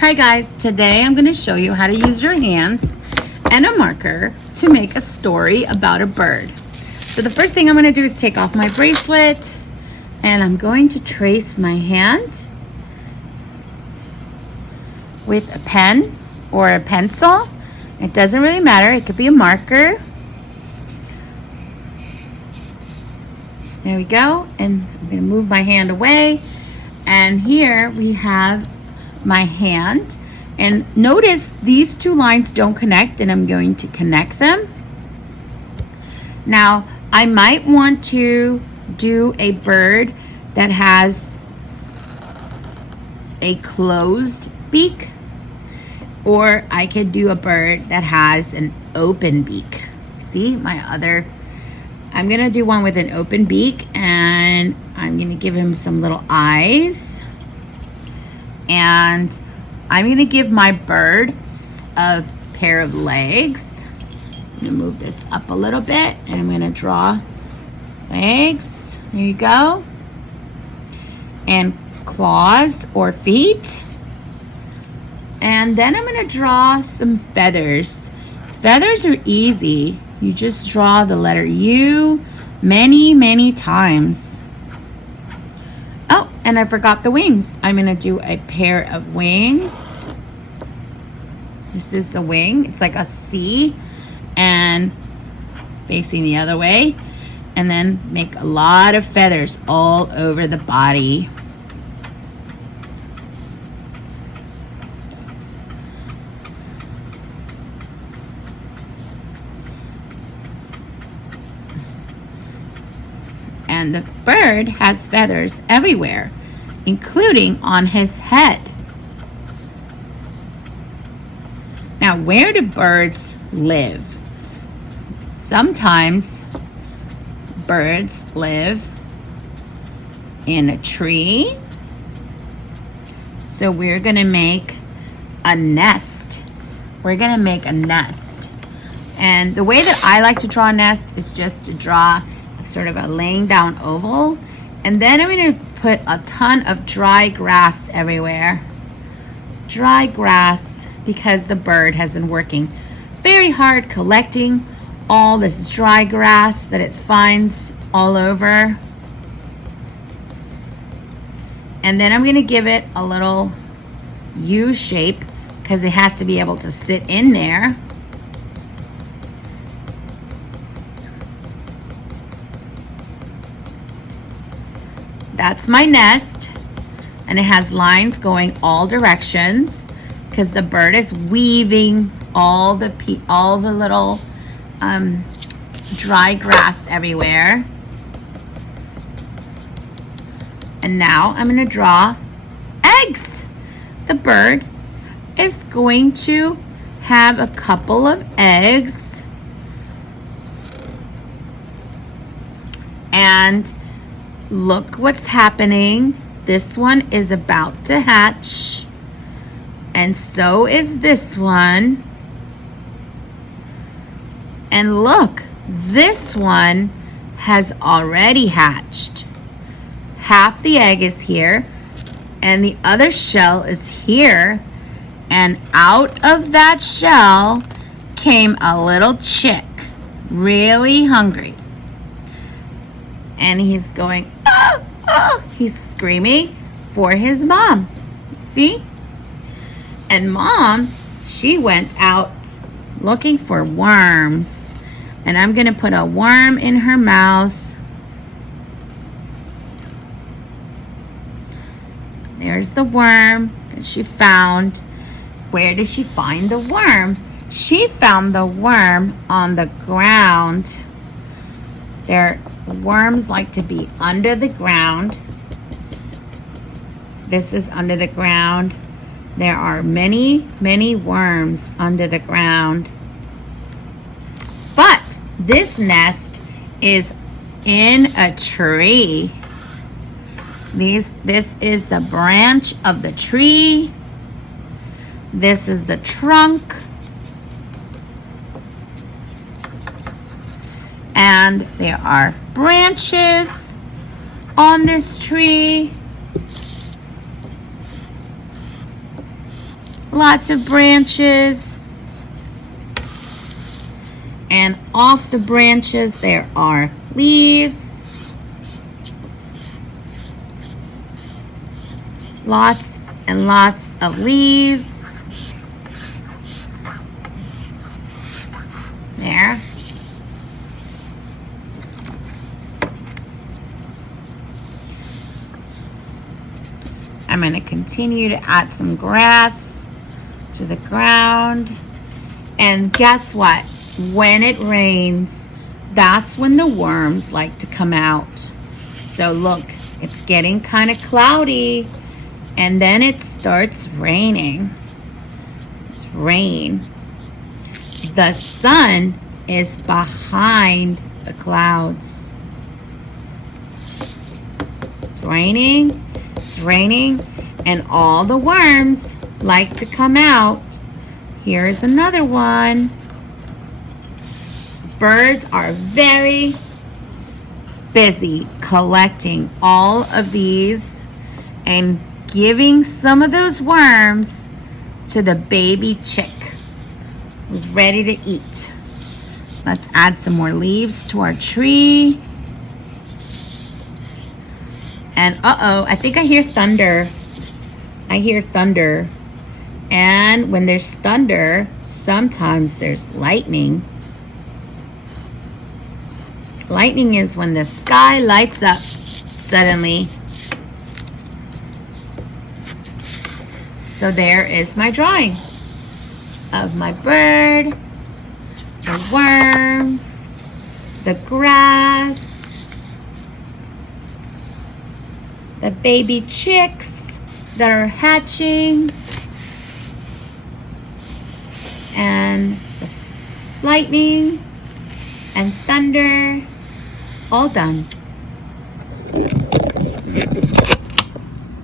Hi guys, today I'm going to show you how to use your hands and a marker to make a story about a bird. So the first thing I'm going to do is take off my bracelet and I'm going to trace my hand with a pen or a pencil. It doesn't really matter, it could be a marker. There we go, and I'm going to move my hand away, and here we have my hand, and notice these two lines don't connect, and I'm going to connect them. Now I might want to do a bird that has a closed beak, or I could do a bird that has an open beak. See I'm gonna do one with an open beak, and I'm gonna give him some little eyes, and I'm gonna give my bird a pair of legs. I'm gonna move this up a little bit, and I'm gonna draw legs. There you go. And claws or feet. And then I'm gonna draw some feathers. Feathers are easy. You just draw the letter U many times. Oh, and I forgot the wings. I'm gonna do a pair of wings. This is the wing. It's like a C and facing the other way. And then make a lot of feathers all over the body. And the bird has feathers everywhere, including on his head. Now, where do birds live? Sometimes birds live in a tree. So we're gonna make a nest. We're gonna make a nest. And the way that I like to draw a nest is just to draw sort of a laying down oval, and then I'm going to put a ton of dry grass everywhere. Dry grass, because the bird has been working very hard collecting all this dry grass that it finds all over. And then I'm going to give it a little U shape because it has to be able to sit in there. That's my nest, and it has lines going all directions because the bird is weaving all the little dry grass everywhere. And now I'm going to draw eggs. The bird is going to have a couple of eggs, and look what's happening. This one is about to hatch, and so is this one. And look, this one has already hatched. Half the egg is here, and the other shell is here. And out of that shell came a little chick, really hungry. And he's going, ah, ah. He's screaming for his mom. See? And mom, she went out looking for worms. And I'm going to put a worm in her mouth. There's the worm that she found. Where did she find the worm? She found the worm on the ground. Worms like to be under the ground. This is under the ground. There are many worms under the ground. But this nest is in a tree. This is the branch of the tree. This is the trunk. And there are branches on this tree. lots of branches. And off the branches there are leaves. Lots and lots of leaves. There. I'm going to continue to add some grass to the ground. And guess what? When it rains, that's when the worms like to come out. So look, it's getting kind of cloudy, and then it starts raining. It's rain. The sun is behind the clouds. It's raining. It's raining, and all the worms like to come out. Here's another one. Birds are very busy collecting all of these and giving some of those worms to the baby chick who's ready to eat. Let's add some more leaves to our tree. And uh-oh, I think I hear thunder. I hear thunder. And when there's thunder, sometimes there's lightning. Lightning is when the sky lights up suddenly. So there is my drawing of my bird, the worms, the grass, the baby chicks that are hatching, and the lightning and thunder, all done.